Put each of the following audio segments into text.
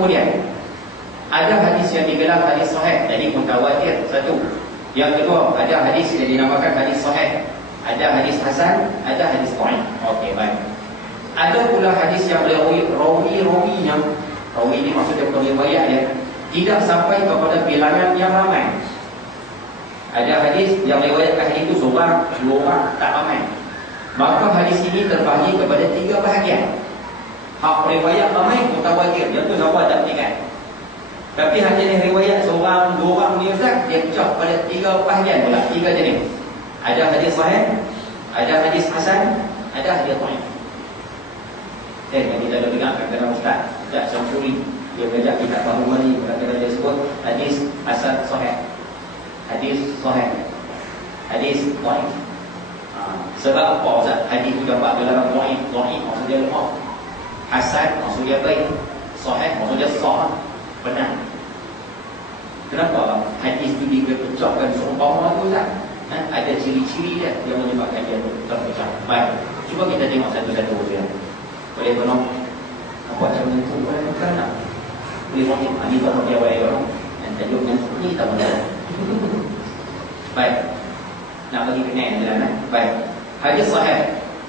kemudian ada hadis yang digelar hadis sahih, jadi mutawatir, satu. Yang kedua, ada hadis yang dinamakan hadis sahih, ada hadis hasan, ada hadis dhaif. Okey, baik. Ada pula hadis yang rawi-rawinya, rawi ini maksudnya periwayat dia tidak sampai kepada bilangan yang ramai. Ada hadis yang riwayatkan hadis itu seorang, dua orang, tak ramai. Maka hadis ini terbahagi kepada tiga bahagian. Hak riwayat ramai mutawatir, yang tu sahabat tak petikan. Tapi hanya riwayat seorang, dua orang ni Ustaz, dia pecah pada tiga bahagian pula, tiga jenis. Ada hadis sahih, ada hadis hasan, ada hadis dhaif. Yang kita dah dengar kadang-kadang Ustaz Syamsuri, dia belajar kitab Bahu Mali, kadang-kadang dia sebut hadis hasan sahih, hadis sahih, hadis dhaif. Sebab apa Ustaz? Hadis itu dapat dalam dhaif, dhaif maksudnya lemah, hasan maksudnya baik, sahih maksudnya sah, benar. Kenapa hadis itu dipecahkan seumpama tu Ustaz? Ada ciri-ciri dia yang menyebabkan dia terpecah. Baik, cuba kita tengok satu-satu dia. Boleh tolong apa cara menentukan nak? Boleh tolong ini baru dia awal orang dan tajuk yang ni tak benar. Baik, nak bagi kena jalan. Baik, hadis sahih.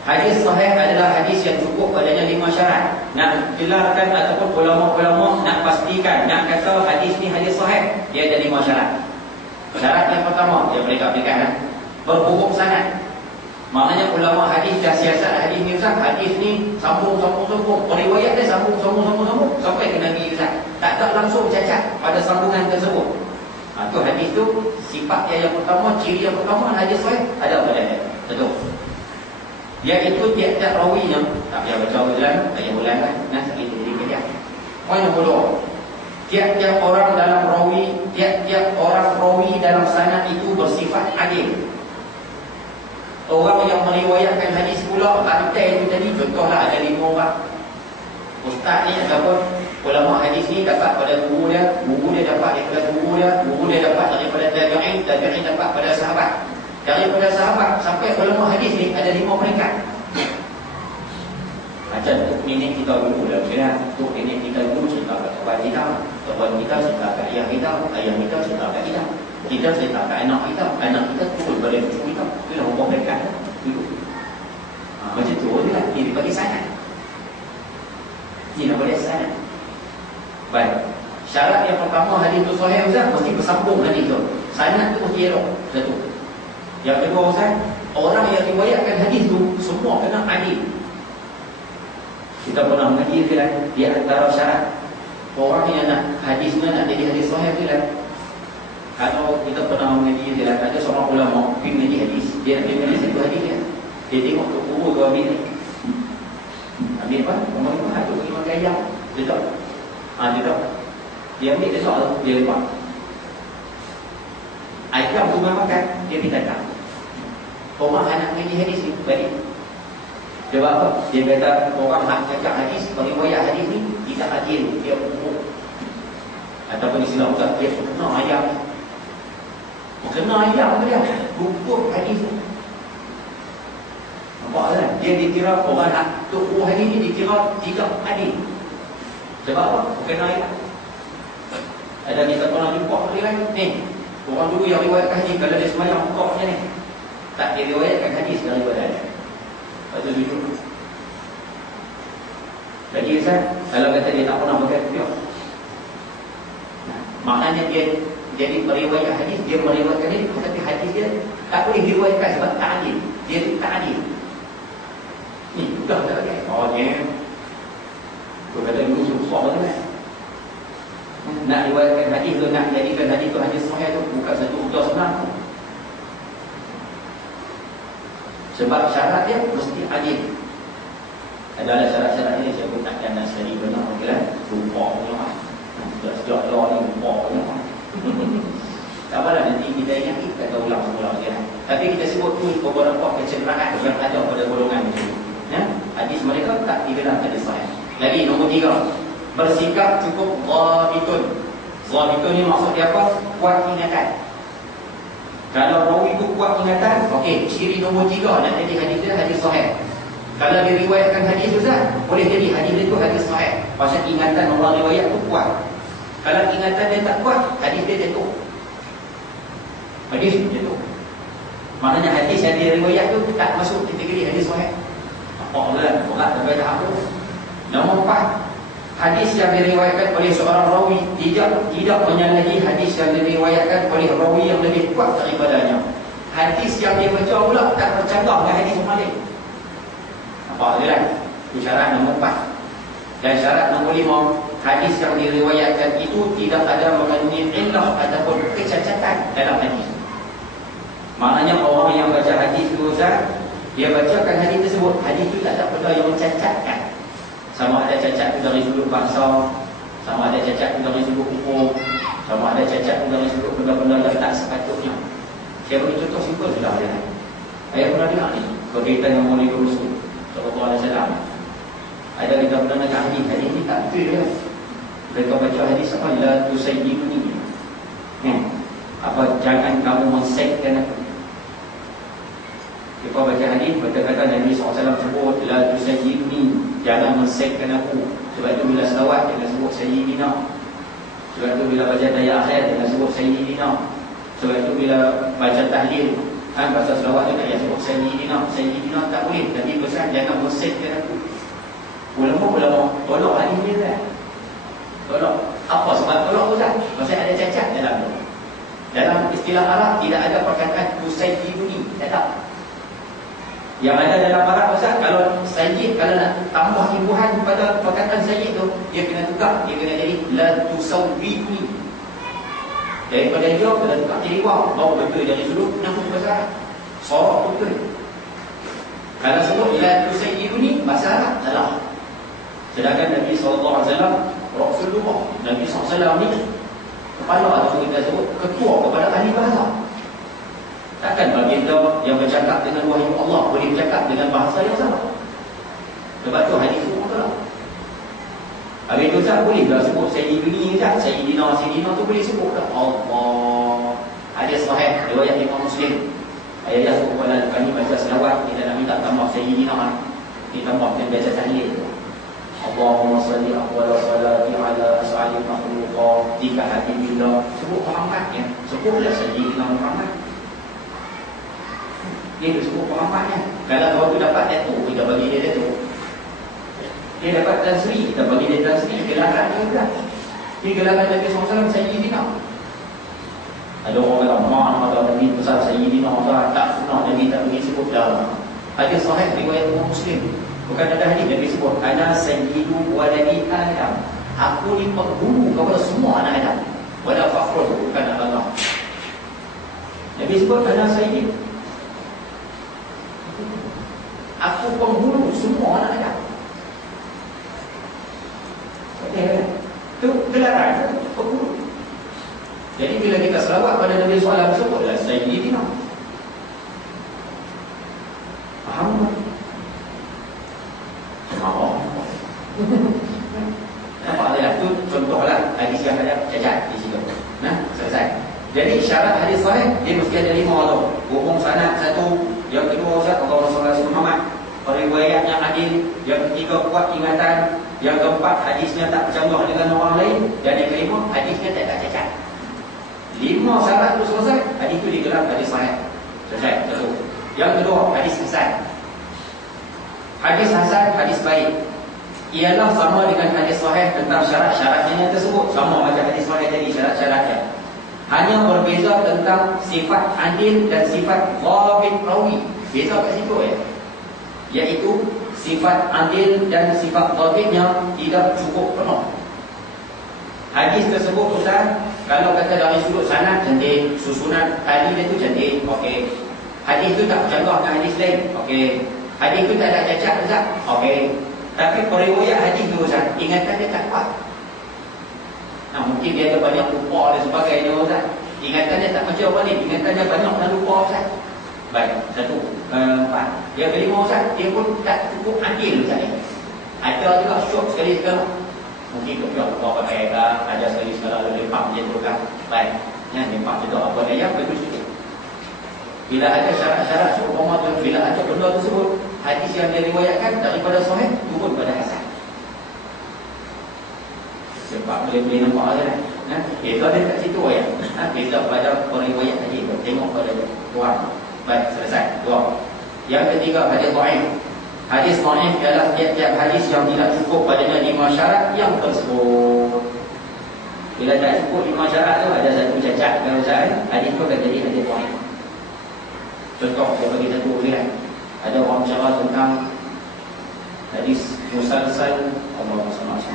Hadis sahih adalah hadis yang cukup padanya 5 syarat. Nak gelarkan ataupun ulama-ulama nak pastikan, nak kata hadis ni hadis sahih, dia ada 5 syarat. Syarat yang pertama yang mereka berikan, berhubung sanad. Maknanya ulama hadis dah siasat hadis ni Ustaz, hadis ni sambung, periwayat dia sambung sampai ke Nabi Ustaz. Tak langsung cacat pada sambungan tersebut. Tu hadis tu sifat dia yang pertama, ciri yang pertama hadis sahih ada pada dia. Betul. Iaitu tiap-tiap rawinya, tak payah baca ulang, tak payah ulang kan, nah segitu jadi kerja. Poin yang kedua, tiap-tiap orang dalam rawi, tiap-tiap orang rawi dalam sanad itu bersifat adil. Orang yang meriwayatkan hadis pula rantai itu tadi, contohlah ada 5 orang. Ustaz ni ataupun ulama hadis ni dapat pada guru dia dapat daripada guru dia dapat daripada tabi'in dapat pada sahabat. Daripada sahabat sampai ulama hadis ni ada 5 peringkat. Macam untuk nenek kita dulu dah kira, untuk nenek kita dulu cerita kat kawan kita cerita kat ayah kita cerita kat kita cerita kat anak kita turun pada cucu kita. Itu dah 5 peringkat dulu. Macam tu je lah, ini bagi sanad. Ini boleh sanad. Baik. Syarat yang pertama hadis tu sahih Ustaz, mesti bersambung hadis tu. Sanad tu mesti elok. Satu. Yang kedua Ustaz, orang yang riwayatkan hadis tu semua kena adil. Kita pernah mengaji kan, di antara syarat orang yang nak hadisnya nak jadi hadis sahih kan. Kalau kita pernah mengaji kan, ada seorang ulama pergi mengaji hadis, dia pergi mengaji satu hadis dia tengok tu guru tu ambil apa? Orang tu pergi makan ayam. Dia ambil dia tu, dia lepas ayam tu makan, dia pergi datang. Orang anak mengaji hadis ni balik. Sebab apa? Dia kata orang nak cakap hadis, periwayat hadis ni tidak adil, dia buruk. Ataupun istilah Ustaz, dia kena ayam. Kena ayam dia, buruk hadis ni. Nampak kan? Dia dikira orang nak tubuh hadis ni dikira tidak adil. Sebab apa? Kena ayam. Ada kita pernah jumpa kali kan? Ni, orang dulu yang riwayatkan hadis, kalau dia semayang buka macam ni, tak diriwayatkan hadis daripada dia. Lepas tu jujur. Lagi Ustaz, kalau kata dia tak pernah pakai kopiah, maknanya dia jadi periwayat hadis, dia meriwayatkan hadis, tapi hadis dia tak boleh diriwayatkan sebab tak adil. Dia tu tak adil. Ni, sudah tak ada. Oh, dia tu kata dulu susah kan. Nak riwayatkan hadis tu, nak jadikan hadis tu hadis sahih tu bukan satu ujian senang tu. Sebab syarat dia mesti adil. Adalah syarat-syarat ini saya pun takkan nak sekali benar kan. Lupa punya lah. Sejak law ni lupa punya lah. Tak apalah, nanti kita ingat kita kata ulang semula kan. Tapi kita sebut tu beberapa kecederaan yang ada pada golongan itu. Ya? Hadis mereka tak digelar hadis sahih. Lagi nombor 3, bersikap cukup dhabitun. Dhabitun ni maksud dia apa? Kuat ingatan. Kalau rawi itu kuat ingatan, okey, ciri nombor 3 nak jadi hadis dia hadis sahih. Kalau diriwayatkan hadis Ustaz, boleh jadi hadis itu hadis sahih. Pasal ingatan orang riwayat tu kuat. Kalau ingatan dia tak kuat, hadis dia jatuh. Hadis jatuh. Maknanya hadis yang diriwayat tu tak masuk kategori hadis sahih. Apa lah, berat sampai tahap tu. Nombor 4, hadis yang diriwayatkan oleh seorang rawi tidak menyalahi hadis yang diriwayatkan oleh rawi yang lebih kuat daripadanya. Hadis yang dia baca pula tak bercanggah dengan hadis yang lain. Nampak je kan? Itu syarat nombor 4. Dan syarat nombor 5, hadis yang diriwayatkan itu tidak ada mengandungi illah ataupun kecacatan dalam hadis. Maknanya orang yang baca hadis itu Ustaz, dia bacakan hadis tersebut, hadis itu tak ada benda yang mencacatkan. Sama ada cacat itu dari sudut bahasa, sama ada cacat itu dari sudut hukum, sama ada cacat itu dari sudut benda-benda yang tak sepatutnya. Saya beri contoh simpel sudah ada. Saya pernah dengar ni berkaitan dengan Maulid Rasul sallallahu alaihi wasallam. Ada kita pernah dengar hadis ni tak betul dia. Mereka baca hadis apa? La tusayyibuni. Apa jangan kamu mensekkan aku. Kita baca hadis kata Nabi SAW sebut la tusayyibuni, jangan mensekkan aku. Sebab itu bila selawat jangan sebut sayyidina. Sebab itu bila baca daya akhir jangan sebut sayyidina. Sebab itu bila baca tahlil baca selawat juga yang sebut sayyidina tak boleh. Nabi pesan jangan mensekkan aku. Ulama tolak hadis ni kan. Tolak. Apa sebab tolak Ustaz? Pasal ada cacat dalam tu. Dalam istilah Arab tidak ada perkataan tusayyibuni, tak ada. Yang ada dalam Arab Ustaz, kalau sayyid, kalau nak tambah imbuhan pada perkataan sayyid tu, dia kena tukar, dia kena jadi la tusawwibuni. Daripada dia kena tukar jadi waw, baru betul dari sudut nahwu bahasa Arab. Sorok betul. Kalau sebut la tusayyibuni, bahasa Arab salah. Sedangkan Nabi SAW Rasulullah, Nabi SAW ni kepala atau kita sebut ketua kepada ahli bahasa. Takkan baginda yang bercakap dengan wahyu Allah boleh bercakap dengan bahasa yang sama. Sebab tu hadis itu mutlak. Habis tu tak boleh tak sebut sayyidini tak, sayyidina tu boleh sebut tak. Allah. Hadis sahih riwayat Imam Muslim. Ayat sebut pada kami baca selawat, kita nak minta tambah sayyidina, kita tambah dan baca tahlil. Allahumma salli afdal salati ala as'ali makhluqah jika habibillah, sebut Muhammad ya, sebutlah sayyidina Muhammad. Dia sebut Muhammad ya. Kalau kau tu dapat tattoo, kita bagi dia tattoo. Dia dapat tansri, kita bagi dia tansri. Gelaran dia juga. Dia gelaran Nabi SAW sayyidina. Ada orang kata mana kalau Nabi besar sayyidina, tak pernah Nabi tak pergi sebut dah. Hadis sahih riwayat Imam Muslim. Bukan ada hadis Nabi sebut ana sayyidu waladi Adam. Aku ni penghulu kepada semua anak Adam. Wala fakhrul, bukan Allah. Nabi sebut ana sayyid. Aku penghulu semua anak Adam. Itu gelaran penghulu. Jadi bila kita selawat pada Nabi SAW sebutlah sayyidina. Faham tak? Nampak tak? Itu contohlah hadis yang ada cacat di situ. Nah, selesai. Jadi syarat hadis sahih dia mesti ada 5 tu. Hubung sanad 1, yang kedua Ustaz Allah Rasulullah Muhammad, riwayatnya adil, yang ketiga kuat ingatan, yang keempat hadisnya tak bercanggah dengan orang lain, dan yang kelima hadisnya tak ada cacat. 5 syarat itu selesai, hadis itu digelar hadis sahih. Selesai. Satu. Yang kedua hadis hasan. Hadis hasan, hadis baik, ialah sama dengan hadis sahih tentang syarat-syaratnya tersebut. Sama macam hadis sahih tadi syarat-syaratnya. Hanya berbeza tentang sifat adil dan sifat dhabit rawi. Beza kat situ ya. Iaitu sifat adil dan sifat dhabitnya tidak cukup penuh. Hadis tersebut Ustaz, kalau kata dari sudut sanad cantik, susunan tali dia tu cantik, okey. Hadis tu tak bercanggah dengan hadis lain, okey. Hadis tu tak ada cacat Ustaz, okey. Tapi periwayat hadis tu Ustaz, ingatan dia tak kuat. Nah, mungkin dia ada banyak lupa dan sebagainya Ustaz. Ingatan dia tak macam apa ni, ingatan dia banyak dan lupa Ustaz. Baik, 1, 4. Yang kelima Ustaz, dia pun tak cukup adil Ustaz. Ada juga syok sekali sekala. Mungkin kita lupa pakai dah, ada sekali sekala lepak macam tu kan. Baik, yang lepak juga apa daya, bagus juga. Bila ada syarat-syarat seumpama tu, bila ada benda tersebut, hadis yang dia riwayatkan daripada sahih turun pada hasan. Sebab boleh nampak je lah. Itu ada kat situ ya. Kita pada periwayat hadis, tengok pada tuan. Baik, selesai. Dua. Yang ketiga, hadis dhaif. Hadis dhaif ialah tiap-tiap hadis yang tidak cukup padanya 5 syarat yang tersebut. Bila tak cukup 5 syarat tu, ada satu cacat kalau saya, hadis tu akan jadi hadis dhaif. Contoh, saya bagi satu uliran. Ada orang bicara tentang hadis musalsal, Allah SWT.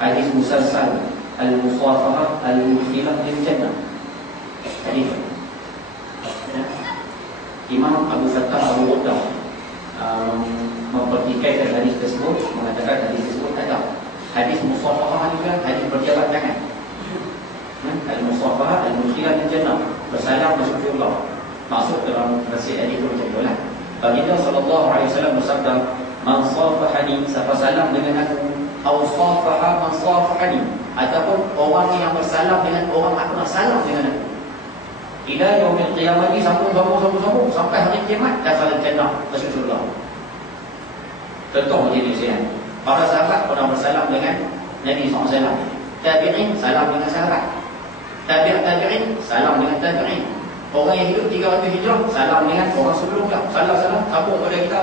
Hadis musalsal al-musafahah al-mudkhilah lil jannah. Hadis Imam Abu Fattah Abu Ghuddah mempertikaikan hadis tersebut, mengatakan hadis tersebut ada. Hadis musafahah juga hadis berjabat tangan. Al-musafahah al-mudkhilah lil jannah, bersalam masuk syurga. Maksud dalam hadis itu macam itulah. Baginda sallallahu alaihi wasallam bersabda, "Man safahani, siapa salam dengan aku, atau safaha man safahani, ataupun orang yang bersalam dengan orang aku nak salam dengan aku, ila yaumil qiyamah, sambung sampai hari kiamat, dakhala jannah, masuk surga." Contoh macam ni saya. Para sahabat pernah bersalam dengan Nabi SAW. Tabi'in salam dengan sahabat. Tabi'in salam dengan tabi'in. Orang yang hidup 300 hijrah salam dengan orang sebelumnya. Salam sambung pada kita.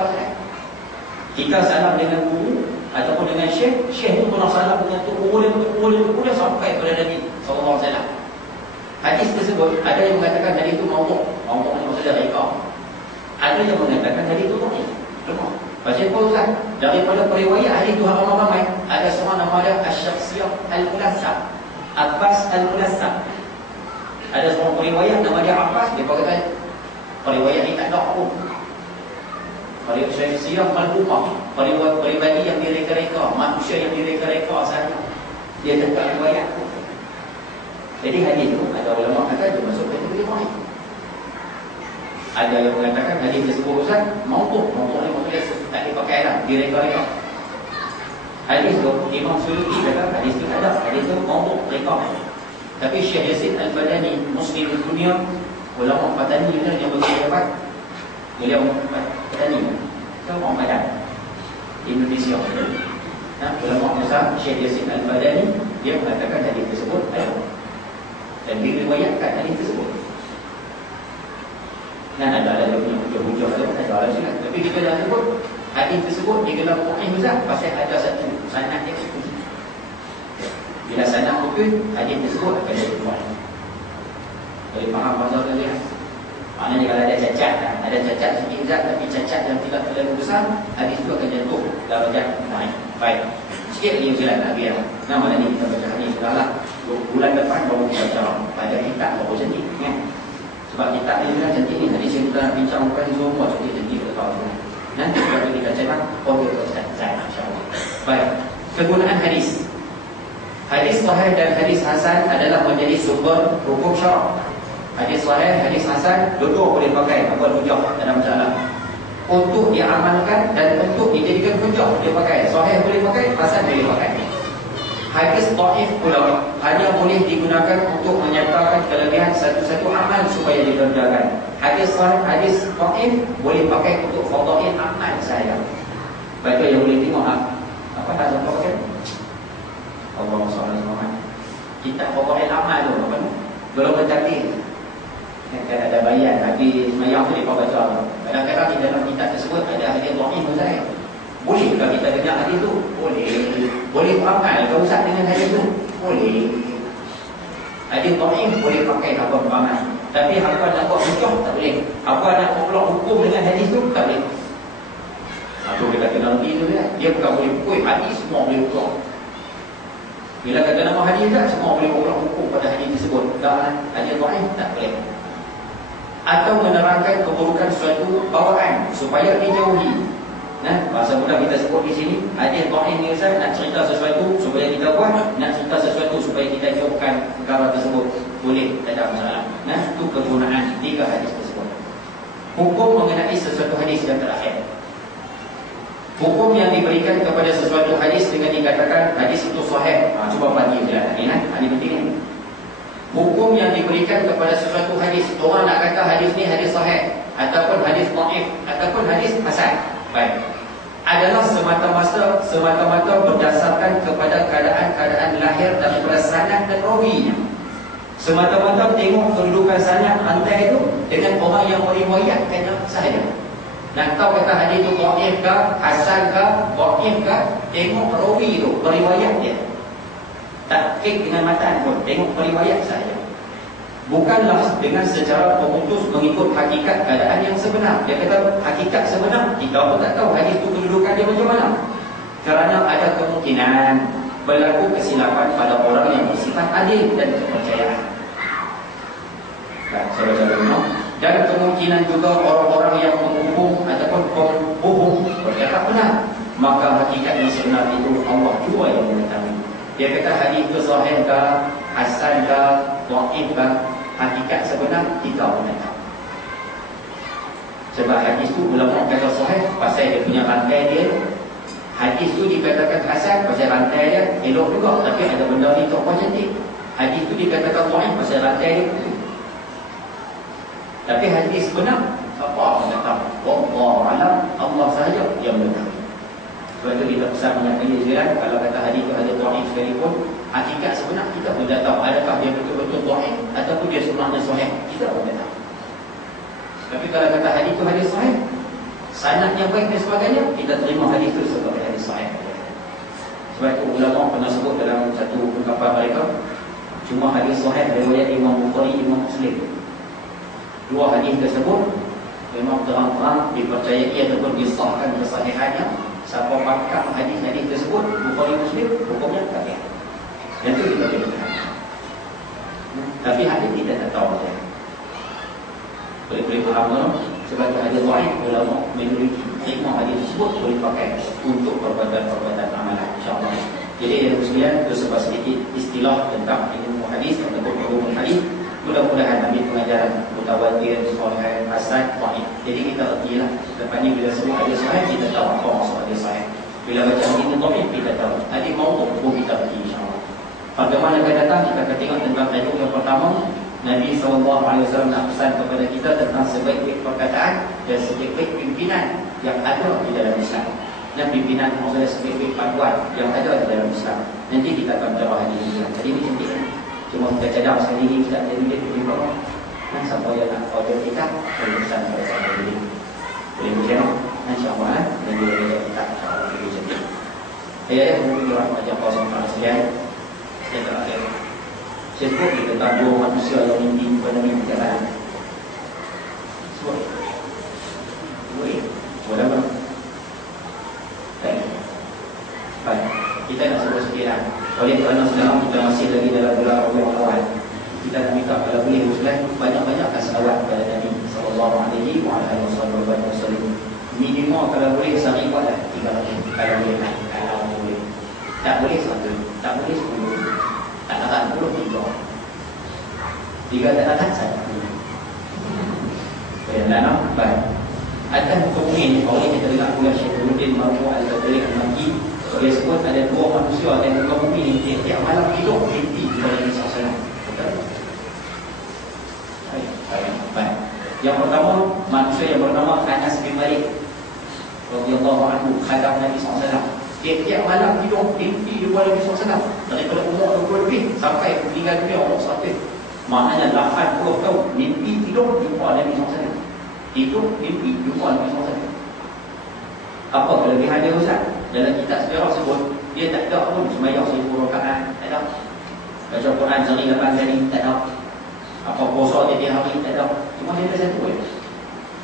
Kita salam dengan guru ataupun dengan syekh pun pernah salam dengan tu boleh sampai kepada Nabi sallallahu alaihi wasallam. Hadis tersebut ada yang mengatakan hadis itu maudhu'. Maudhu' ni maksudnya reka. Ada yang mengatakan hadis itu dhaif. Lemah. Pasal apa Ustaz? Daripada periwayat hadis itu ramai-ramai, ada seorang nama dia Asy-Syakhsiyah Al-Mulassah, Abbas Al-Mulassah. Ada seorang periwayat nama dia Abbas, dia kata periwayat ini tak ada pun. Syakhsiyah Al-Umah, peribadi yang direka-reka, manusia yang direka-reka sahaja. Dia tak riwayat. Jadi hadis itu ada ulama kata dia masuk kategori dhaif. Ada yang mengatakan hadis tersebut Ustaz maudhu'. Maudhu' ni maksudnya tak dipakai dah, direka-reka. Hadis tu Imam Suyuti kata hadis tu ada, hadis tu maudhu', reka. Tapi Syekh Yasin Al-Badani, Muslim Dunia, ulama Padani yang berpendapat, beliau Padani, orang Padang Indonesia. Ulama besar Syekh Yasin Al-Badani, dia mengatakan hadis tersebut ada dan diriwayatkan hadis tersebut. Ada punya hujah-hujah tu, ada juga. Tapi kita dah sebut hadis tersebut digelar dhaif Ustaz pasal ada satu sanad yang kuat. Bila sanad kuat, hadis tersebut akan jadi dhaif. Boleh faham maksud dia? Maknanya kalau ada cacat sikit Ustaz, tapi cacat yang tidak terlalu besar, hadis itu akan jatuh darjah dhaif. Baik. Sikit lagi ujian nak biar. Nama ni kita baca hadis sudahlah. Bulan depan baru kita baca. Pada kitab baru jadi kan. Sebab kitab ni kan cantik ni. Hadis yang kita nak bincang bukan semua cantik-cantik kita tahu. Nanti kalau kita cerak, audio Ustaz saya insya-Allah. Baik. Kegunaan hadis. Hadis sahih dan hadis hasan adalah menjadi sumber hukum syarak. Hadis sahih, hadis hasan, dua-dua boleh pakai apa hujah, tak ada masalah. Untuk diamalkan dan untuk dijadikan hujah boleh pakai. Sahih boleh pakai, hasan boleh pakai. Hadis dhaif pula hanya boleh digunakan untuk menyatakan kelebihan satu-satu amal supaya dikerjakan. Hadis sahih, hadis dhaif boleh pakai untuk fadail amal saja. Baik, yang boleh tengok apa tak contoh pakai? Allahumma shalli ala Muhammad. Kitab fadail amal tu apa tu? Golongan takdir. Kan ada bayan hadis semayang tu dia baca. Kadang-kadang di dalam kitab tersebut ada hadis dhaif Ustaz. Boleh kalau kita dengar hadis tu? Boleh beramal kalau Ustaz dengan hadis tu? Boleh. Hadis dhaif boleh pakai apa beramal. Tapi apa nak buat hujah tak boleh. Apa nak buat hukum dengan hadis tu tak boleh. Itu kita kena nanti tu dia bukan boleh pukul hadis semua boleh pukul. Bila kata nama hadis tak semua boleh pukul hukum pada hadis tersebut. Tak, hadis dhaif tak boleh. Atau menerangkan keburukan suatu bawaan supaya dijauhi. Bahasa mudah kita sebut di sini hadis dhaif ni Ustaz, nak cerita sesuatu supaya kita buat, nak cerita sesuatu supaya kita jauhkan perkara tersebut, boleh, tak ada masalah. Itu kegunaan tiga hadis tersebut. Hukum mengenai sesuatu hadis yang terakhir. Hukum yang diberikan kepada sesuatu hadis dengan dikatakan hadis itu sahih. Cuba bagi je lah tadi Ini penting ni. Hukum yang diberikan kepada sesuatu hadis, orang nak kata hadis ni hadis sahih, ataupun hadis dhaif, ataupun hadis hasan, baik, adalah semata-mata berdasarkan kepada keadaan-keadaan lahir daripada sanad dan rawinya. Semata-mata tengok kedudukan sanad rantai itu dengan orang yang meriwayatkannya sahaja. Nak tahu kata hadis itu dhaif ke, hasan ke, dhaif ke, tengok rawi itu, periwayat dia. Tak kait dengan matan pun, tengok periwayat sahaja. Bukanlah dengan secara memutus mengikut hakikat keadaan yang sebenar. Dia kata hakikat sebenar, kita pun tak tahu hadis itu kedudukan dia macam mana. Kerana ada kemungkinan berlaku kesilapan pada orang yang bersifat adil dan kepercayaan. Saudara-saudara, dan kemungkinan juga orang-orang yang menghubung ataupun pembohong berkata benar. Maka hakikat yang sebenar itu Allah jua yang mengetahui. Dia kata hadis itu sahih ke, hasan ke, dhaif ke, hakikat sebenar kita pun tak tahu. Sebab hadis itu ulama kata sahih pasal dia punya rantai dia. Hadis itu dikatakan hasan pasal rantai dia elok juga, tapi ada benda ni tak apa cantik. Hadis itu dikatakan dhaif pasal rantai dia. Tapi hadis benar apa pun tak tahu. Wallahu a'lam, Allah sahaja yang mengetahui. Sebab itu kita pesan banyak kali sekalian, kalau kata hadis itu ada dhaif sekalipun, hakikat sebenar kita pun tak tahu adakah dia betul-betul dhaif ataupun dia sebenarnya sahih, kita pun tak tahu. Tapi kalau kata hadis itu hadis sahih, sanadnya baik dan sebagainya, kita terima hadis itu sebagai hadis sahih. Sebab itu ulama pernah sebut dalam satu ungkapan mereka, cuma hadis sahih riwayat Imam Bukhari, Imam Muslim. Dua hadis tersebut memang terang-terang dipercayai ataupun disahkan kesahihannya. Siapa pakar hadis-hadis tersebut, Bukhari Muslim, hukumnya kafir. Dan itu kita boleh. Tapi hadis kita tak tahu saja. Boleh faham tak? Sebab hadis dhaif, ulama memiliki terima hadis tersebut boleh pakai untuk perbuatan-perbuatan amalan, insya-Allah. Jadi yang sekalian, itu sebab sedikit istilah tentang ilmu hadis ataupun ilmu hadis. Mudah-mudahan ambil pengajaran mutawatir, sahih, hasan, dhaif. Jadi kita ertilah. Lepas ni bila sebut hadis sahih, kita tahu apa maksud hadis sahih. Bila baca hadis dhaif, kita tahu. Hadis maudhu' pun kita erti, insya-Allah. Pada mana akan datang, kita akan tengok tentang hadis yang pertama. Nabi SAW nak pesan kepada kita tentang sebaik-baik perkataan dan sebaik-baik pimpinan yang ada di dalam Islam. Dan pimpinan maksudnya sebaik-baik panduan yang ada di dalam Islam. Nanti kita akan bicara hadis ini. Jadi ini cantik. Cuma kita cadang sekali ini, kita ada duit di bawah. Dan siapa yang nak order kita, boleh pesan pada saya dulu. Boleh berjaya, insya-Allah. Dan juga boleh kita boleh jadi. Saya mungkin orang macam kau sama sekalian. Saya terakhir. Saya sebut tentang dua manusia yang mimpi kepada mimpi jalan. Sebut. Boleh. Boleh apa? Baik. Kita nak sebut sikit lah. Oleh kerana sekarang kita masih lagi dalam bulan Rabiul Awal, kita nak minta kalau boleh Ustaz banyak-banyakkan selawat kepada Nabi sallallahu alaihi wasallam. Minimum kalau boleh sehari buatlah 3 kali kalau boleh. Kalau boleh. Tak boleh 1, tak boleh 10. Tak dapat 10 3 tak dapat 1. Dan baik. Ada hukum ini kalau kita dengar pula Syekh Nuruddin Marfu Al-Badri Al-Makki. Dia sebut ada dua manusia yang muka bumi ni tiap malam hidup mimpi kepada Nabi SAW. Baik. Yang pertama, manusia yang bernama Anas bin Malik radhiyallahu anhu, khadam Nabi SAW. Tiap malam hidup mimpi kepada Nabi SAW. Daripada umur 20 lebih sampai meninggal dunia umur 100. Maknanya 80 tahun mimpi hidup jumpa Nabi SAW. Hidup mimpi jumpa Nabi SAW. Apa kelebihan dia Ustaz? Dalam kitab sejarah sebut dia tak ada pun sembahyang 1000 rakaat, tak ada. Baca Quran sehari 8 kali, tak ada. Apa puasa dia hari, tak ada. Cuma dia ada satu je.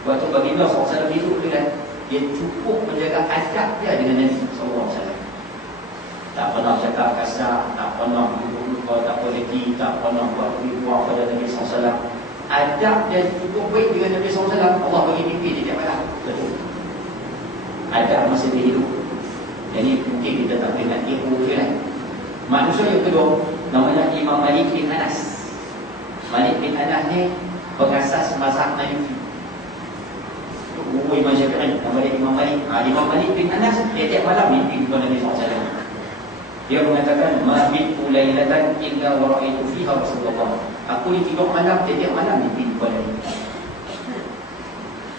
Waktu baginda SAW hidup dia, dia cukup menjaga adab dia dengan Nabi SAW. Tak pernah cakap kasar, tak pernah lupa, tak politik, tak pernah buat ribuan pada Nabi SAW. Adab dia cukup baik dengan Nabi SAW. Allah bagi mimpi dia tiap malam. Betul. Adab masih dia hidup. Jadi mungkin kita tak boleh nak tipu je lah. Manusia yang kedua namanya Imam Malik bin Anas. Malik bin Anas ni pengasas mazhab Maliki. Imam Syafi'i nama dia Imam Malik. Imam Malik bin Anas dia tiap malam mimpi kepada Nabi SAW. Dia mengatakan, ma bitu lailatan illa wa ra'aitu fiha Rasulullah. Aku ni tidur malam, tiap malam mimpi kepada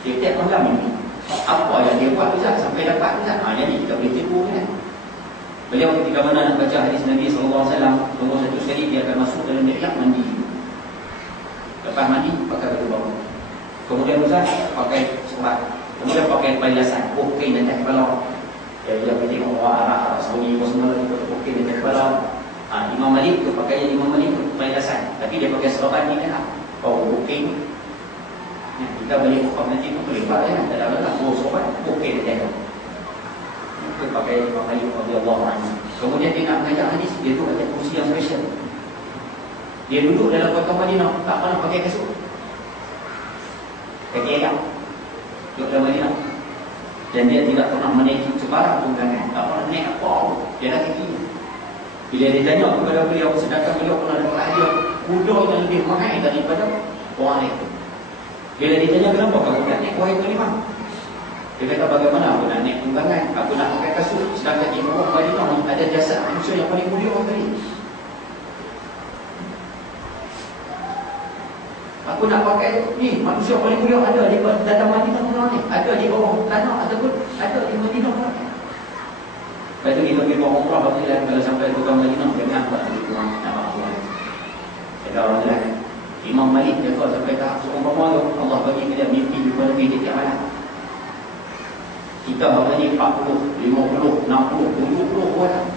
dia. Tiap malam mimpi. Apa yang dia buat Ustaz sampai dapat Ustaz? Jadi kita boleh tipu kan. Beliau ketika mana nak baca hadis Nabi SAW, nombor satu sekali dia akan masuk dalam bilik mandi. Lepas mandi pakai baju baru. Kemudian Ustaz pakai surat. Kemudian pakai perhiasan, kain dan kepala. Dia tengok orang Arab, Saudi semua lagi pakai dia kepala. Imam Malik tu pakai Imam Malik tu perhiasan, tapi dia pakai serban ni kan. Kau kain. Kita balik buka nanti tu boleh buat kan. Tak ada lah, serban, kain dia jaga. Itu pakai Imam Malik radhiyallahu anhu. Kemudian dia nak mengajar hadis, dia tu ada kursi yang special. Dia duduk dalam kota Madinah, tak pernah pakai kasut. Kaki ayam. Duduk dalam Madinah. Dan dia tidak pernah menaiki sebarang tunggangan, tak pernah naik apa, dia dah kaki. Bila dia tanya kepada beliau, sedangkan beliau pernah dapat hadiah kuda yang lebih mahal daripada orang lain. Bila ditanya kenapa kamu nak naik wahai Khalimah, dia kata bagaimana aku nak naik tunggangan, aku nak pakai kasut, sedangkan di bawah Madinah ada jasad manusia yang paling mulia tadi. Aku nak pakai ni, manusia paling mulia ada di dalam Madinah mana ni? Ada di bawah tanah ataupun ada di Madinah mana? Lepas tu kita pergi buat umrah bagilah kalau sampai ke Madinah jangan buat lagi kurang nak buat. Ada orang lain. Imam Malik dia kata sampai tahap seumpama tu Allah bagi dia mimpi di mana dia tiap malam. Kita hari ni 40, 50, 60, 70 orang.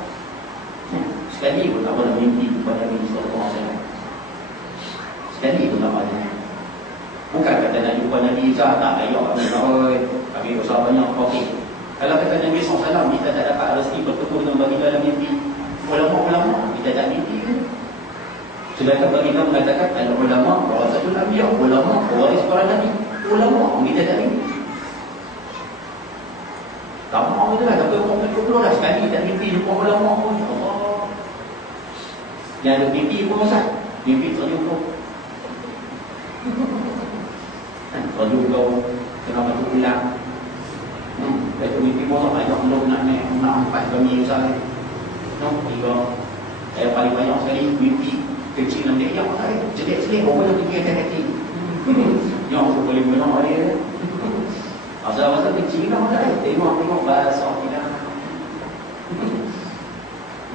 Sekali pun tak boleh mimpi kepada Nabi sallallahu alaihi wasallam. Sekali pun tak boleh. Bukan kata nak jumpa Nabi Isa, tak layak kami besar banyak okey. Kalau kata Nabi SAW, kita tak dapat rezeki bertemu dengan baginda dalam mimpi. Ulama-ulama, kita tak mimpi ke? Sedangkan baginda mengatakan, al-ulama warasatul anbiya, ulama waris para nabi. Ulama, kita tak mimpi. Tak mahu je lah, tapi orang berkumpul dah sekali tak mimpi jumpa ulama pun. Allah. Yang ada mimpi pun Ustaz, mimpi terjumpa. Kalau kau kenapa tu pulang? Lepas mimpi pun banyak belum nak empat kami Ustaz. Tiga. Saya paling banyak sekali mimpi kecil dalam dia yang tak ada. Celik-celik orang yang pergi atas kaki. Yang aku boleh menang dia. Asal-asal kecil kan tak ada. Tengok bahasa kita.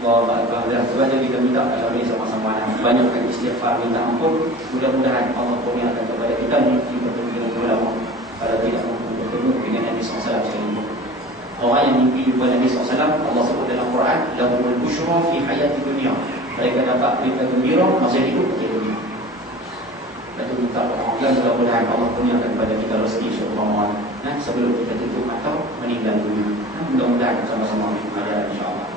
Allah sebab jadi kita minta kalau ni sama-sama banyakkan istighfar, minta ampun. Mudah-mudahan Allah kurniakan kepada kita ni bertemu dengan ulama. Kalau tidak bertemu dengan Nabi SAW sekali. Orang yang mimpi jumpa Nabi SAW, Allah sebut dalam Quran, lahumul busyra fi hayati dunia. Mereka dapat berita gembira masa hidup di dunia. Lalu minta Allah mudah-mudahan Allah kurniakan kepada kita rezeki syukur sebelum kita tutup mata meninggal dunia. Mudah-mudahan sama-sama ada insya-Allah.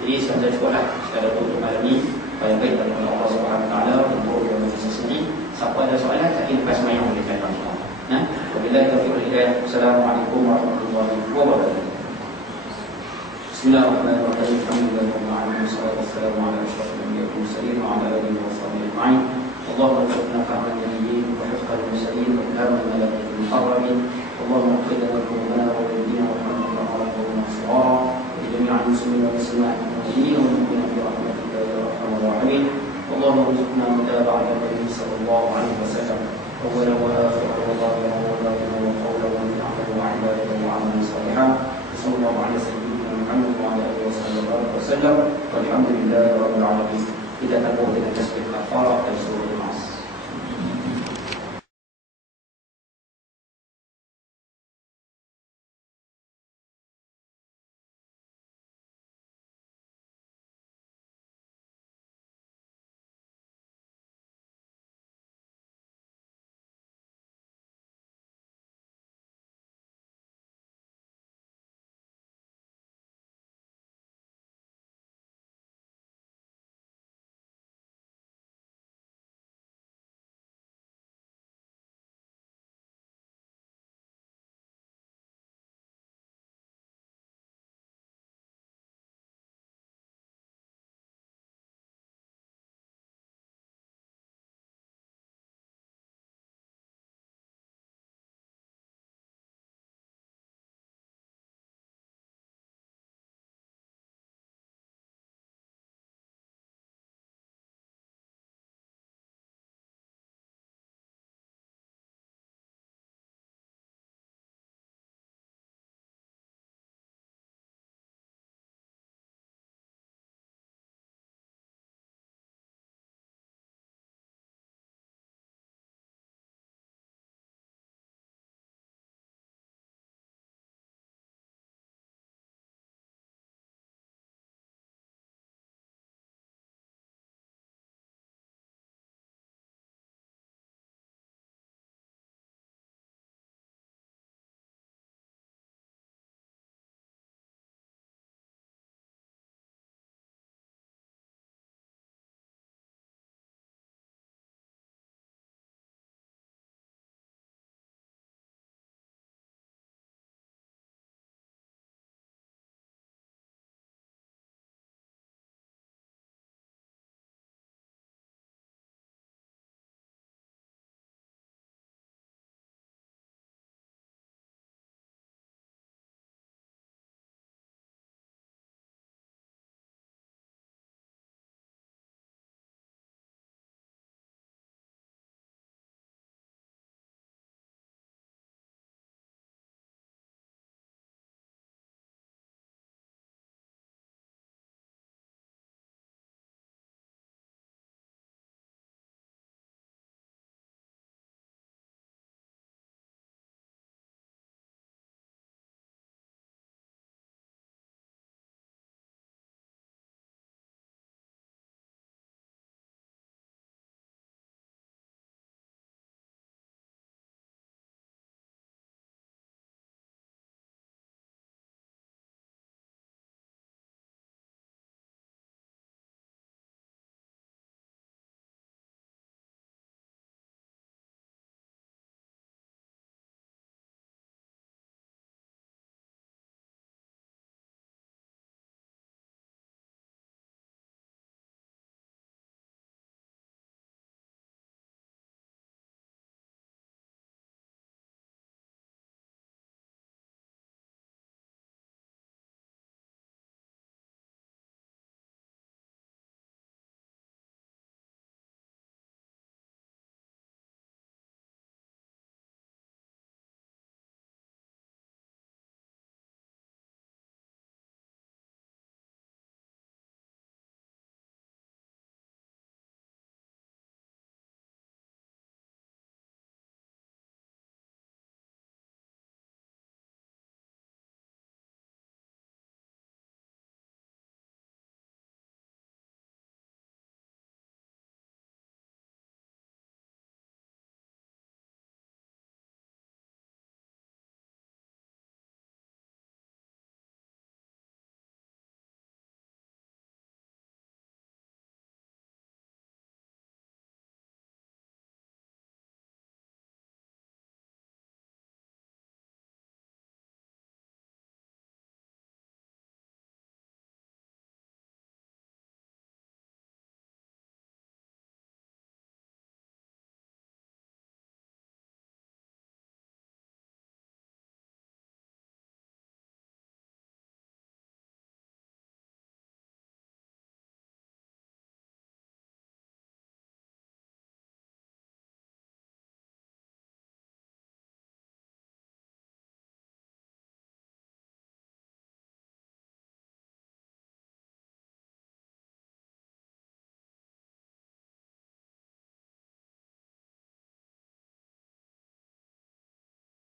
Jadi saya cukuplah sekadar untuk malam ini. Yang baik daripada Allah SWT untuk yang manusia sendiri. Siapa ada soalan, saya lepas mayang boleh kata insyaAllah. Wabillahi taufiq wal hidayah. Assalamualaikum warahmatullahi wabarakatuh. Bismillahirrahmanirrahim. Alhamdulillahirrahmanirrahim. Wassalamu ala asyrafil anbiya'i wal mursalin wa ala alihi wa sahbihi ajma'in. Allahumma arzuqna fahman nabiyyin wa hifdhal mursalin wa ilhaman malaikatil muqarrabin. Allahumma ighfir lana dhunubana wa walidina wa arhamna wa nasara. جميع المسلمين والمسلمات والمؤمنين والمؤمنات برحمتك يا ارحم الراحمين. اللهم ارزقنا متابعه النبي صلى الله عليه وسلم اولا واخرا وظاهرا وباطنا وقولا وفعلا وعباده وعملا صالحا. صلى الله على سيدنا محمد وعلى اله وصحبه وسلم والحمد لله رب العالمين. اذا تقول لنا تسبيح الفرح